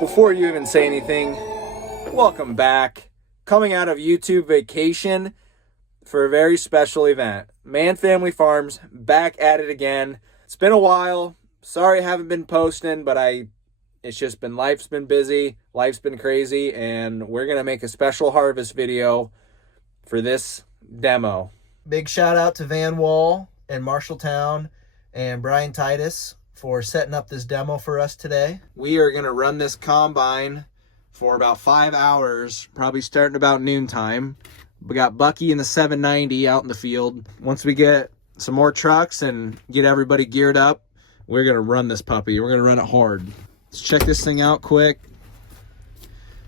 Before you even say anything, welcome back. Coming out of YouTube vacation for a very special event. Man Family Farms back at it again. It's been a while. Sorry I haven't been posting, but it's just been, life's been busy, life's been crazy, and we're going to make a special harvest video for this demo. Big shout out to Van Wall and Marshalltown and Brian Titus for setting up this demo for us today. We are going to run this combine for about 5 hours, probably starting about noontime. We got Bucky in the 790 out in the field. Once we get some more trucks and get everybody geared up, we're going to run this puppy. We're going to run it hard. Let's check this thing out quick.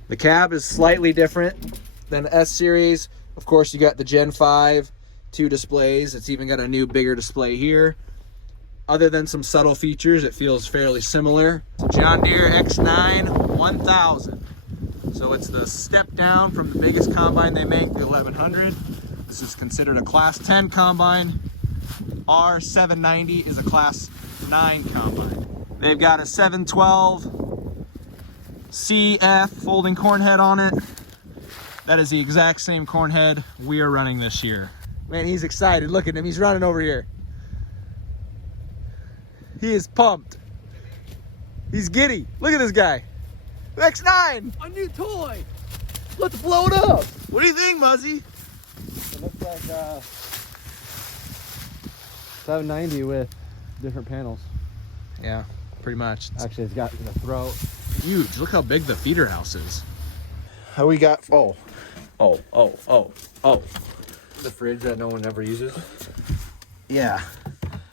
The cab is slightly different than the S-Series. Of course, you got the Gen 5 2 displays. It's even got a new, bigger display here. Other than some subtle features, it feels fairly similar. It's a John Deere X9 1000. So it's the step down from the biggest combine they make, the 1100. This is considered a Class 10 combine. Our 790 is a Class 9 combine. They've got a 712 CF folding corn head on it. That is the exact same corn head we are running this year. Man, he's excited. Look at him. He's running over here. He is pumped. He's giddy. Look at this guy. X9! A new toy! Let's blow it up! What do you think, Muzzy? It looks like 790 with different panels. Yeah, pretty much. Actually, it's got the throat. Huge. Look how big the feeder house is. How we got... Oh. The fridge that no one ever uses. Yeah.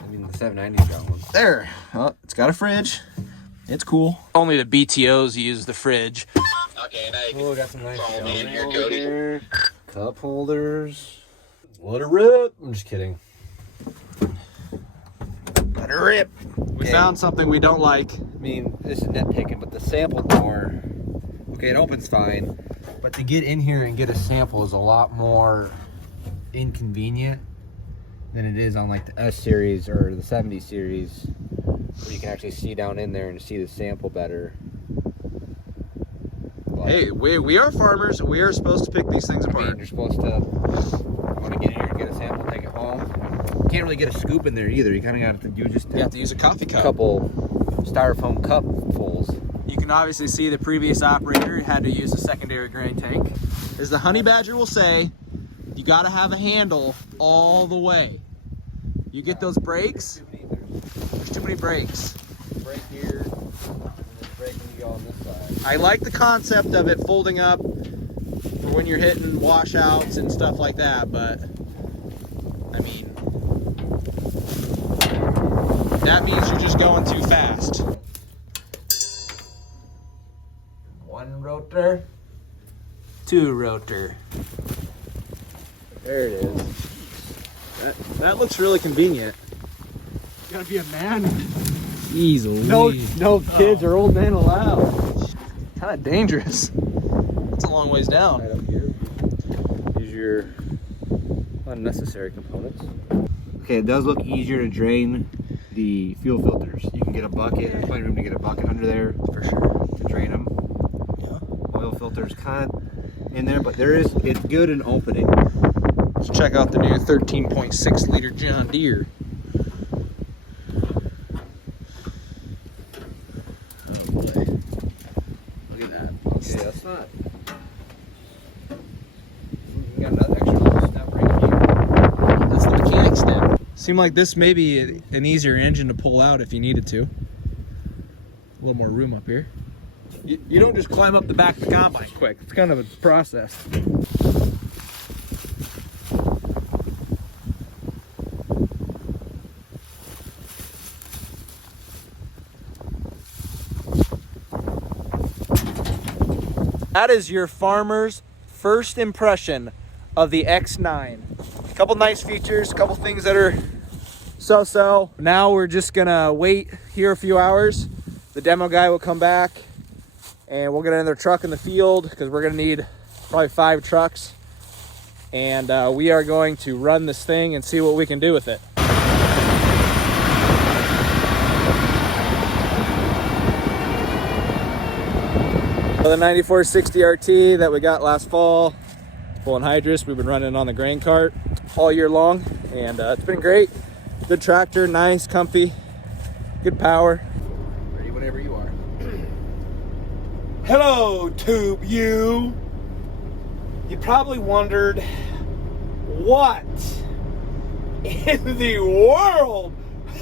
I mean, the 790's got one. There. Oh, it's got a fridge. It's cool. Only the BTOs use the fridge. Okay, now you Oh, got some nice follow me in here, Cody. cup holders. Let it rip. I'm just kidding. Let it rip. We found something we don't like. I mean, this is nitpicking, but the sample door, okay, it opens fine, but to get in here and get a sample is a lot more inconvenient than it is on like the S series or the 70 series, where you can actually see down in there and see the sample better. But, Hey, we are farmers. We are supposed to pick these things I mean, apart. you're supposed to want to get in here and get a sample, take it home. You can't really get a scoop in there either. You kind of have to do just You have to use a coffee a cup. couple styrofoam cup fulls. You can obviously see the previous operator had to use a secondary grain tank. As the honey badger will say, you got to have a handle all the way. You get those brakes, there's too many brakes. Brake here, and then brake when you go on this side. I like the concept of it folding up for when you're hitting washouts and stuff like that, but I mean, that means you're just going too fast. One rotor. Two rotor. There it is. That looks really convenient. You gotta be a man. Easily. No kids or old men allowed. Kind of dangerous. It's a long ways down. Right up here. Use your unnecessary components. Okay, it does look easier to drain the fuel filters. You can get a bucket. There's plenty of room to get a bucket under there For sure. to drain them. Yeah. Oil filters kind of in there, but it's good in opening. Let's check out the new 13.6 liter John Deere. Oh boy. Look at that. Okay, that's not. You got another extra little step right here. That's the mechanic step. Seemed like this may be an easier engine to pull out if you needed to. A little more room up here. You don't just climb up the back of the combine quick. It's kind of a process. That is your farmer's first impression of the X9. A couple nice features, a couple things that are so-so. Now we're just gonna wait here a few hours. The demo guy will come back and we'll get another truck in the field because we're gonna need probably 5 trucks. And we are going to run this thing and see what we can do with it. The 9460 RT that we got last fall, full anhydrous. We've been running on the grain cart all year long, and it's been great. Good tractor, nice, comfy, good power. Ready whenever you are. Hello, Tube You. You probably wondered what in the world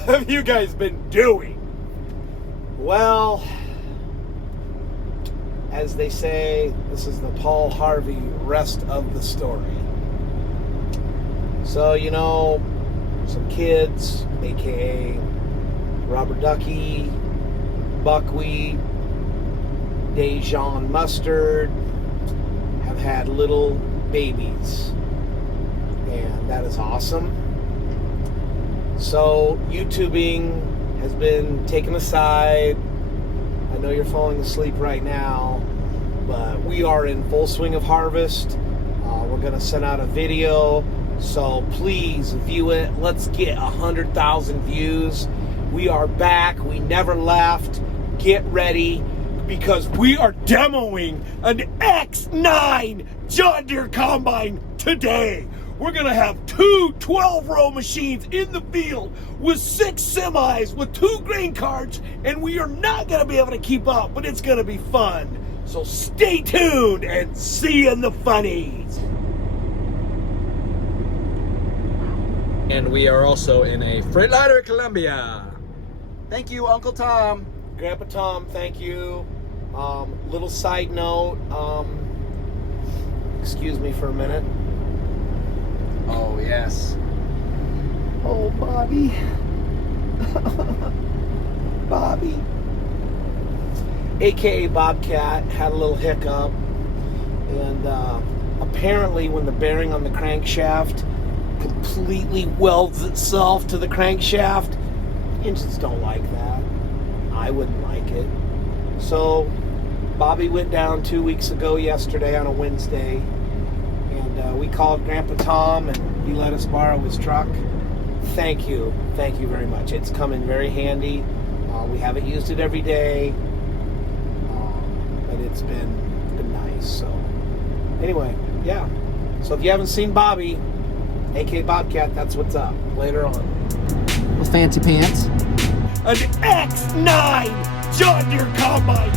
have you guys been doing? Well, as they say, this is the Paul Harvey rest of the story. So, you know, some kids, aka Robert Ducky, Buckwheat, Dijon Mustard, have had little babies. And that is awesome. So, YouTubing has been taken aside. I know you're falling asleep right now, but we are in full swing of harvest. We're going to send out a video, so please view it. Let's get 100,000 views. We are back. We never left. Get ready, because we are demoing an X9 John Deere combine today. We're going to have two 12-row machines in the field with 6 semis with 2 grain carts, and we are not going to be able to keep up, but it's going to be fun. So stay tuned and see you in the funnies. And we are also in a Freightliner Columbia. Thank you, Uncle Tom. Grandpa Tom, thank you. Little side note, excuse me for a minute. Oh, yes. Oh, Bobby. Bobby. AKA Bobcat had a little hiccup. And apparently when the bearing on the crankshaft completely welds itself to the crankshaft, engines don't like that. I wouldn't like it. So Bobby went down 2 weeks ago yesterday on a Wednesday. And we called Grandpa Tom, and he let us borrow his truck. Thank you very much. It's come in very handy. We haven't used it every day, but it's been nice. So anyway, yeah. So if you haven't seen Bobby, aka Bobcat, that's what's up. Later on. Well, fancy pants. An X9 John Deere combine.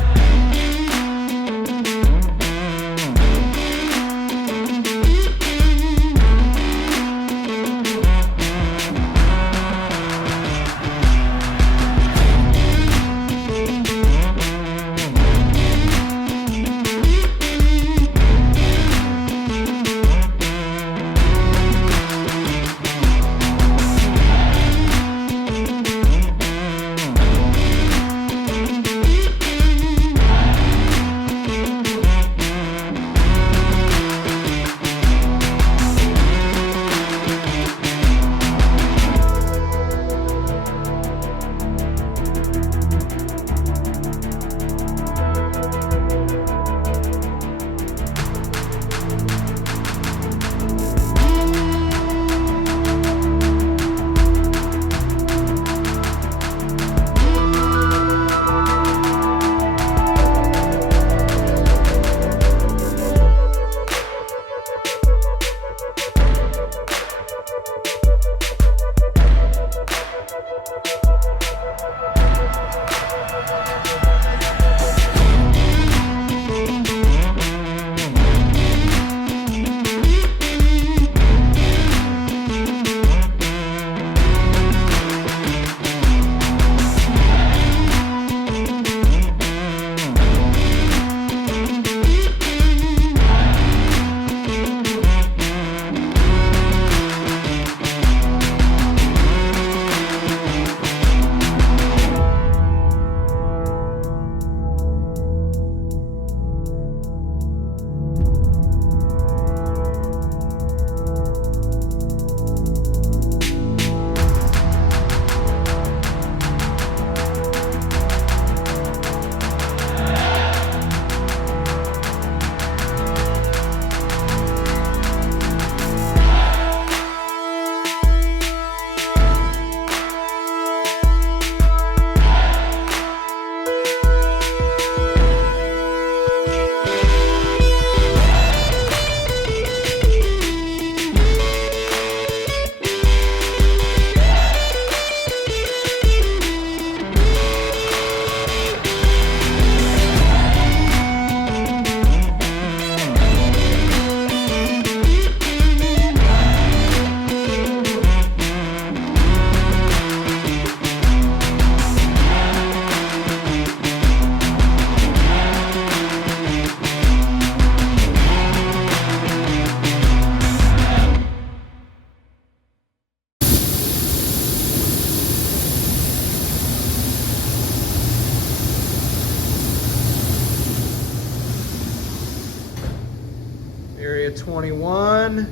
2021.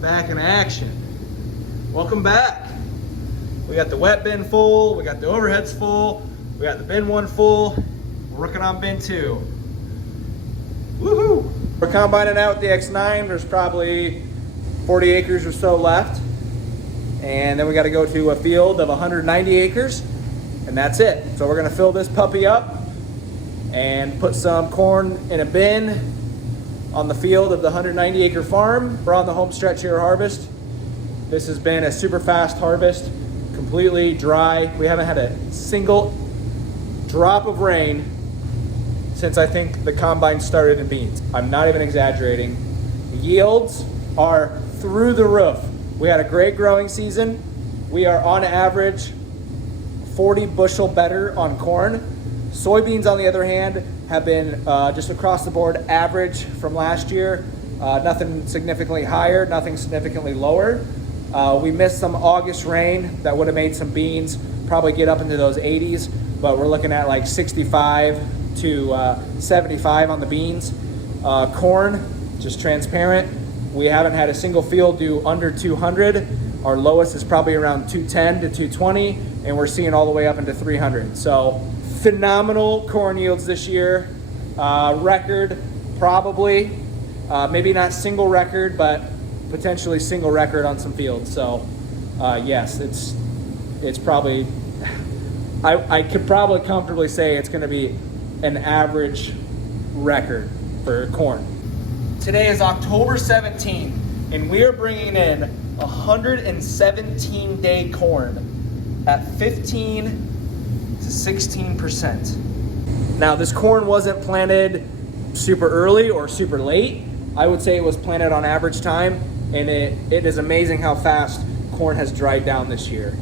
Back in action. Welcome back. We got the wet bin full, we got the overheads full, we got the bin 1 full. We're working on bin 2. Woohoo! We're combining out the X9. There's probably 40 acres or so left. And then we got to go to a field of 190 acres, and that's it. So we're gonna fill this puppy up and put some corn in a bin on the field of the 190 acre farm. We're on the home stretch here at harvest. This has been a super fast harvest, completely dry. We haven't had a single drop of rain since I think the combine started in beans. I'm not even exaggerating. The yields are through the roof. We had a great growing season. We are on average 40 bushel better on corn. Soybeans, on the other hand, have been just across the board average from last year. Nothing significantly higher, nothing significantly lower. We missed some August rain that would have made some beans probably get up into those 80s, but we're looking at like 65 to 75 on the beans. Corn, just transparent. We haven't had a single field do under 200. Our lowest is probably around 210 to 220, and we're seeing all the way up into 300. So phenomenal corn yields this year. Record, probably. Maybe not single record, but potentially single record on some fields. So yes, it's probably, I could probably comfortably say it's gonna be an average record for corn. Today is October 17th, and we are bringing in 117-day corn at 15 to 16%. Now, this corn wasn't planted super early or super late. I would say it was planted on average time, and it is amazing how fast corn has dried down this year.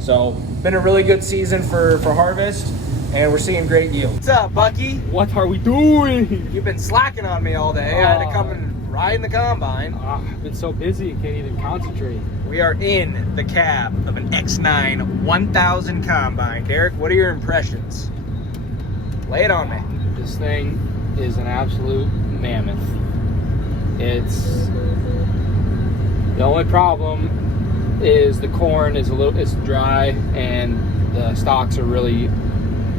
So, been a really good season for harvest, and we're seeing great yield. What's up, Bucky? What are we doing? You've been slacking on me all day. I had to come and ride in the combine. I've been so busy, can't even concentrate. We are in the cab of an X9 1000 combine. Derek, what are your impressions? Lay it on me. This thing is an absolute mammoth. It's the only problem is the corn is it's dry and the stalks are really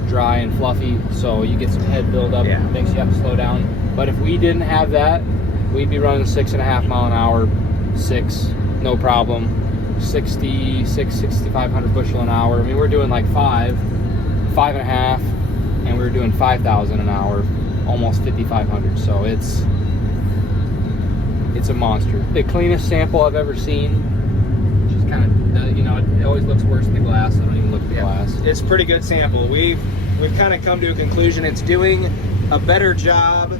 dry and fluffy, so you get some head buildup. Yeah. Makes you have to slow down. But if we didn't have that, we'd be running 6.5 mile an hour, 6, no problem. 6,500 bushel an hour. I mean, we're doing like 5.5, and we were doing 5,000 an hour, almost 5,500. So it's a monster. The cleanest sample I've ever seen. Which is kind of, you know, it always looks worse in the glass. I don't even look at the glass. It's a pretty good sample. We've kind of come to a conclusion. It's doing a better job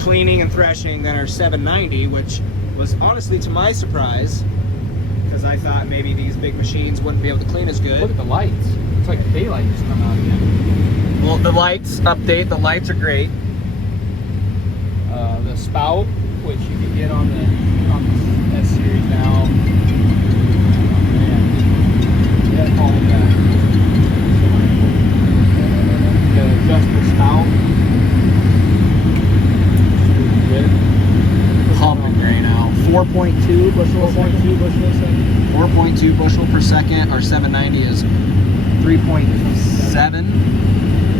cleaning and threshing than our 790, which was honestly to my surprise, because I thought maybe these big machines wouldn't be able to clean as good. Look at the lights. It's like daylight just come out again. Well, the lights update. The lights are great. The spout, which you can get on the S series now. Yeah, all of that. The adjustable spout. Good. Pumping right now. 4.2 bushel a second. 4.2 bushel a second. 4.2 bushel per second. Our 790 is 3.7.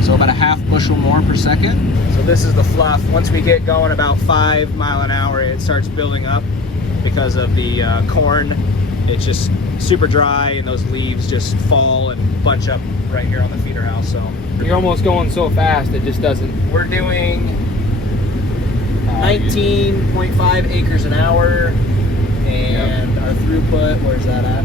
So about a half bushel more per second. So this is the fluff. Once we get going about 5 mile an hour, it starts building up because of the corn. It's just super dry, and those leaves just fall and bunch up right here on the feeder house. So You're almost going so fast it just doesn't. we're doing 19.5 acres an hour, and our throughput, where's that at?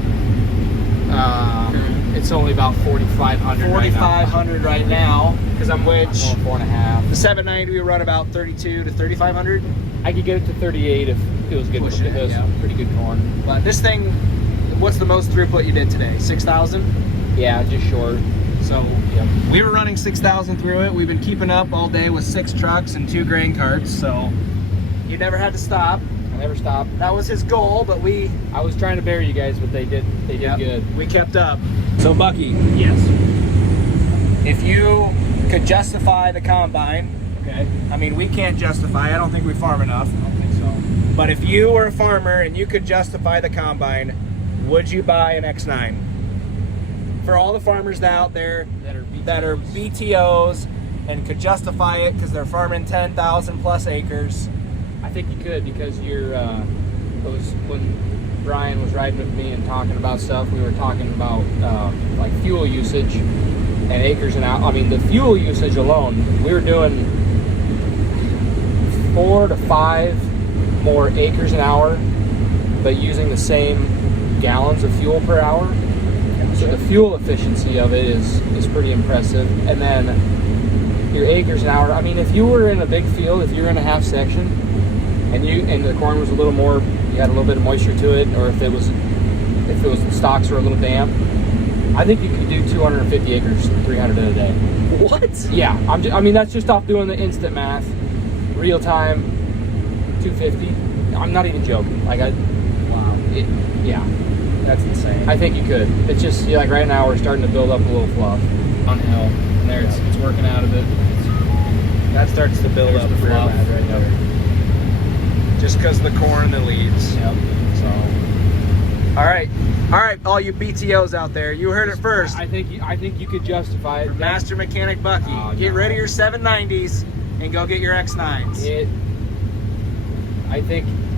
It's only about 4,500. 4,500 right now, because I'm Going 4.5. the 790 we run about 32 to 3,500. I could get it to 38 if it was good. Pushing If it was yeah. pretty good corn. But this thing, what's the most throughput you did today? 6,000. Yeah, just short. So Yep. we were running 6,000 through it. We've been keeping up all day with 6 trucks and 2 grain carts. So you never had to stop. I never stopped. That was his goal, but I was trying to bury you guys, but they did Yep. good. We kept up. So Bucky, Yes. if you could justify the combine Okay. I mean, we can't justify. I don't think we farm enough. I don't think so. But if you were a farmer and you could justify the combine, would you buy an X9? For all the farmers out there that are BTOs and could justify it because they're farming 10,000 plus acres. I think you could, because when Brian was riding with me and talking about stuff, we were talking about like fuel usage and acres and out. I mean, the fuel usage alone, we were doing 4 to 5 more acres an hour, but using the same gallons of fuel per hour. So the fuel efficiency of it is pretty impressive. And then your acres an hour. I mean, if you were in a big field, if you were in a half section, and the corn was a little more, you had a little bit of moisture to it, or if the stalks were a little damp, I think you could do 250 acres, 300 in a day. What? Yeah, I mean, that's just off doing the instant math, real time, 250. I'm not even joking. Like yeah, That's insane. I think you could. It's just like right now we're starting to build up a little fluff on hill, and there it's working out of it. That starts to build There's up the real fluff. bad right there. Just because of the corn and the leaves. Yep. So, all right, all you BTOs out there, you heard it first. I think you could justify it. Master Mechanic Bucky, Oh, get no. rid of your 790s and go get your X9s.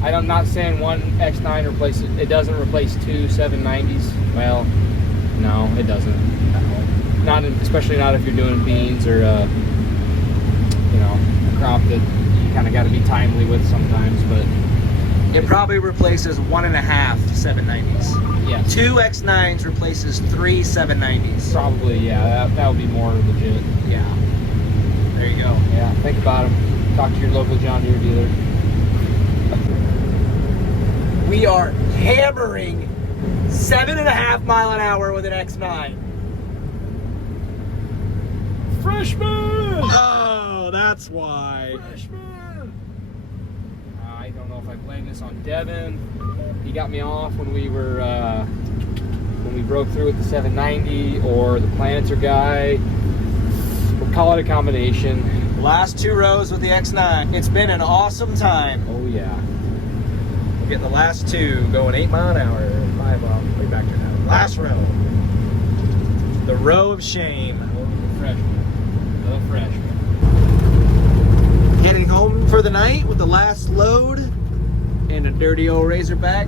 I'm not saying one X9 replaces. It doesn't replace 2 790s. Well, no, it doesn't. Not especially not if you're doing beans or a crop that you kind of got to be timely with sometimes. But It probably replaces 1.5 790s. yeah, 2 X9s replaces 3 790s. probably that would be more legit. Yeah. There you go. Yeah, think about them. Talk to your local John Deere dealer. We are hammering 7.5 mile an hour with an X9. Freshman. Oh, that's why. I don't know if I blame this on Devin. He got me off when we broke through with the 790, or the Planter guy. We'll call it a combination. Last 2 rows with the X9. It's been an awesome time. Oh yeah. We'll get the last 2 going 8 mile an hour. 5 well, way back to now. Last row. The row of shame. The freshman. Heading home for the night with the last load and a dirty old Razorback.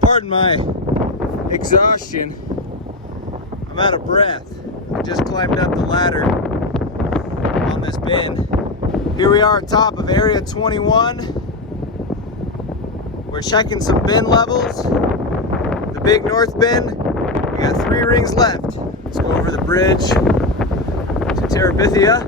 Pardon my exhaustion. I'm out of breath. I just climbed up the ladder on this bin. Here we are at top of area 21. We're checking some bin levels. The big north bin, we got 3 rings left. Let's go over the bridge to Terabithia.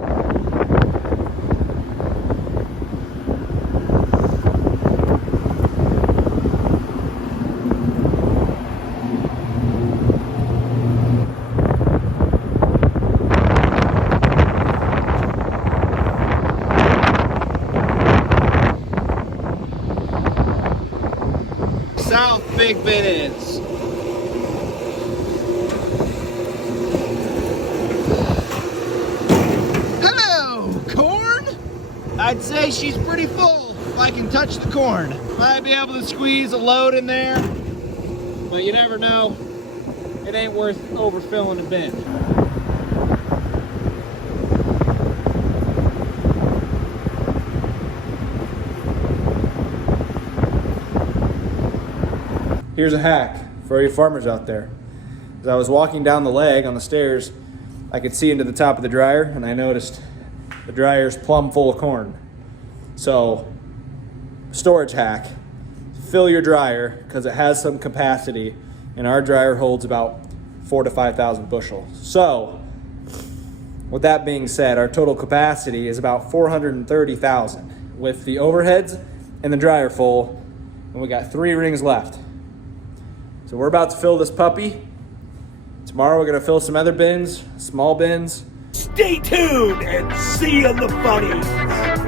South Big Bin is. Hello, corn. I'd say she's pretty full if I can touch the corn. Might be able to squeeze a load in there, but you never know. It ain't worth overfilling a bin. Here's a hack for all you farmers out there. As I was walking down the leg on the stairs, I could see into the top of the dryer, and I noticed the dryer's plumb full of corn. So, storage hack, fill your dryer, because it has some capacity, and our dryer holds about 4,000 to 5,000 bushels. So, with that being said, our total capacity is about 430,000 with the overheads and the dryer full, and we got 3 rings left. So we're about to fill this puppy, Tomorrow we're gonna fill some other bins, small bins. Stay tuned and see you on the funny.